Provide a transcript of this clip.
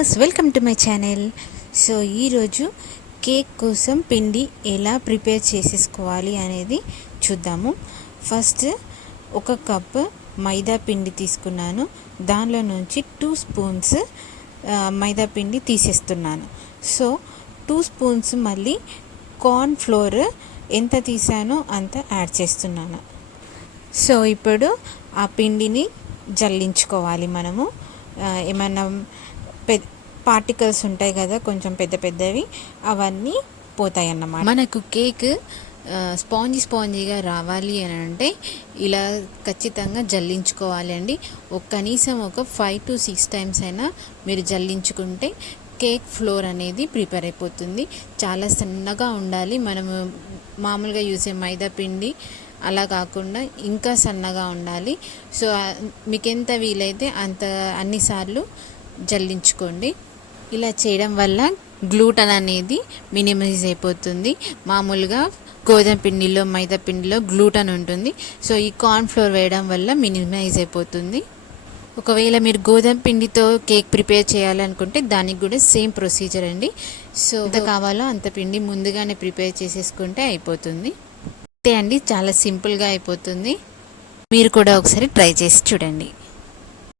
Viewers, welcome to my channel. So ఈరోజు cake కోసం పిండి ఎలా ప్రిపేర్ చేసేసుకోవాలి అనేది చూద్దాము. ఫస్ట్ ఒక కప్ మైదా పిండి తీసుకున్నాను. దానిలో నుంచి 2 స్పూన్స్ మైదా పిండి తీసేస్తున్నాను. సో 2 స్పూన్స్ మళ్ళీ కార్న్ ఫ్లోర్ ఎంత తీసానో అంత యాడ్ చేస్తున్నాను. సో ఇప్పుడు ఆ పిండిని జల్లించుకోవాలి. మనము ఏమైనా పార్టికల్స్ ఉంటాయి కదా, కొంచెం పెద్ద పెద్దవి, అవన్నీ పోతాయి అన్నమాట. మనకు కేక్ స్పాంజీగా రావాలి అని అంటే ఇలా ఖచ్చితంగా జల్లించుకోవాలి అండి. కనీసం ఒక 5 to 6 టైమ్స్ అయినా మీరు జల్లించుకుంటే కేక్ ఫ్లోర్ అనేది ప్రిపేర్ అయిపోతుంది. చాలా సన్నగా ఉండాలి. మనము మామూలుగా యూసే మైదా పిండి అలా కాకుండా ఇంకా సన్నగా ఉండాలి. సో మీకు ఎంత వీలైతే అంత అన్నిసార్లు జల్లించుకోండి. ఇలా చేయడం వల్ల గ్లూటన్ అనేది మినిమైజ్ అయిపోతుంది. మామూలుగా గోధుమ పిండిలో మైదా పిండిలో గ్లూటన్ ఉంటుంది. సో ఈ కార్న్ ఫ్లోర్ వేయడం వల్ల మినిమైజ్ అయిపోతుంది. ఒకవేళ మీరు గోధుమ పిండితో కేక్ ప్రిపేర్ చేయాలనుకుంటే దానికి కూడా సేమ్ ప్రొసీజర్ అండి. సో ఎంత కావాలో అంత పిండి ముందుగానే ప్రిపేర్ చేసేసుకుంటే అయిపోతుంది. అంతే అండి, చాలా సింపుల్గా అయిపోతుంది. మీరు కూడా ఒకసారి ట్రై చేసి చూడండి.